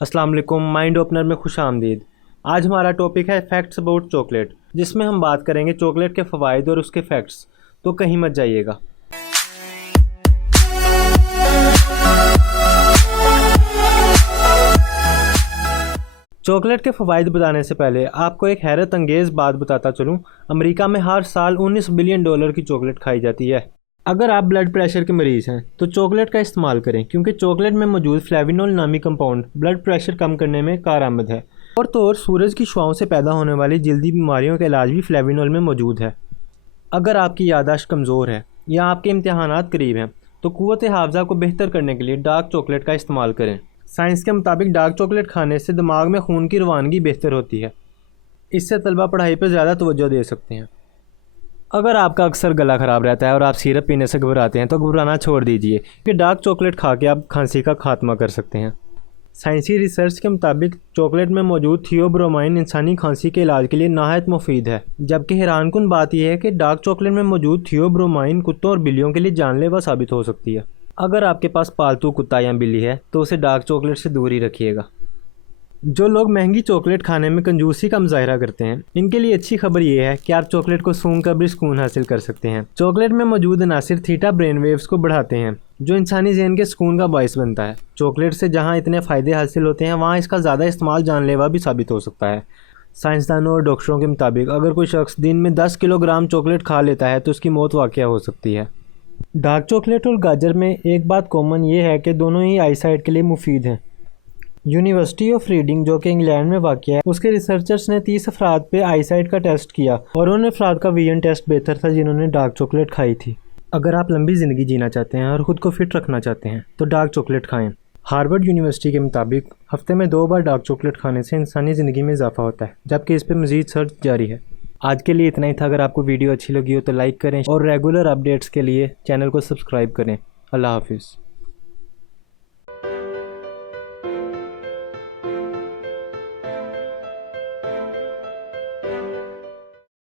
अस्सलाम वालेकुम। Mind opener में खुश आमदीद। आज हमारा टॉपिक है फैक्ट्स अबाउट चॉकलेट, जिसमें हम बात करेंगे चॉकलेट के फ़वाइद और उसके फैक्ट्स। तो कहीं मत जाइएगा। चॉकलेट के फ़वाइद बताने से पहले आपको एक हैरत अंगेज़ बात बताता चलूँ। अमेरिका में हर साल $19 बिलियन की चॉकलेट खाई जाती है। अगर आप ब्लड प्रेशर के मरीज़ हैं तो चॉकलेट का इस्तेमाल करें, क्योंकि चॉकलेट में मौजूद फ्लेविनोल नामी कंपाउंड ब्लड प्रेशर कम करने में कारआमद है। और सूरज की शुआओं से पैदा होने वाली जल्दी बीमारियों का इलाज भी फ्लेविनोल में मौजूद है। अगर आपकी याददाश्त कमज़ोर है या आपके इम्तहानात करीब हैं तो क़ुव्वत हाफ़ज़ा को बेहतर करने के लिए डार्क चॉकलेट का इस्तेमाल करें। साइंस के मुताबिक डार्क चॉकलेट खाने से दिमाग में खून की रवानगी बेहतर होती है। इससे तलबा पढ़ाई पर ज़्यादा तवज्जो दे सकते हैं। अगर आपका अक्सर गला ख़राब रहता है और आप सिरप पीने से घबराते हैं तो घबराना छोड़ दीजिए, कि डार्क चॉकलेट खा के आप खांसी का खात्मा कर सकते हैं। साइंसी रिसर्च के मुताबिक चॉकलेट में मौजूद थियोब्रोमाइन इंसानी खांसी के इलाज के लिए नहायत मुफीद है। जबकि हैरानकुन बात यह है कि डार्क चॉकलेट में मौजूद थियोब्रोमाइन कुत्तों और बिल्लियों के लिए जानलेवा साबित हो सकती है। अगर आपके पास पालतू कुत्ता या बिल्ली है तो उसे डार्क चॉकलेट से दूर ही रखिएगा। जो लोग महंगी चॉकलेट खाने में कंजूसी का मुजाहरा करते हैं, इनके लिए अच्छी खबर यह है कि आप चॉकलेट को सूंघ कर भी सुकून हासिल कर सकते हैं। चॉकलेट में मौजूद अनासिर थीटा ब्रेन वेव्स को बढ़ाते हैं, जो इंसानी ज़हन के सुकून का बायस बनता है। चॉकलेट से जहां इतने फ़ायदे हासिल होते हैं, वहां इसका ज़्यादा इस्तेमाल जानलेवा भी साबित हो सकता है। साइंसदानों और डॉक्टरों के मुताबिक अगर कोई शख्स दिन में 10 किलोग्राम चॉकलेट खा लेता है तो उसकी मौत वाक़या हो सकती है। डार्क चॉकलेट और गाजर में एक बात कॉमन ये है कि दोनों ही आईसाइट के लिए मुफीद हैं। यूनिवर्सिटी ऑफ रीडिंग, जो कि इंग्लैंड में वाक़ है, उसके रिसर्चर्स ने 30 अफराद पे आईसाइट का टेस्ट किया और उन अफराद का विजन टेस्ट बेहतर था जिन्होंने डार्क चॉकलेट खाई थी। अगर आप लंबी ज़िंदगी जीना चाहते हैं और ख़ुद को फिट रखना चाहते हैं तो डार्क चॉकलेट खाएं। हार्वर्ड यूनिवर्सिटी के मुताबिक हफ्ते में 2 बार डार्क चॉकलेट खाने से इंसानी ज़िंदगी में इजाफा होता है, जबकि इस पर मज़ीद सर्च जारी है। आज के लिए इतना ही था। अगर आपको वीडियो अच्छी लगी हो तो लाइक करें और रेगुलर अपडेट्स के लिए चैनल को सब्सक्राइब करें। अल्लाह हाफिज़।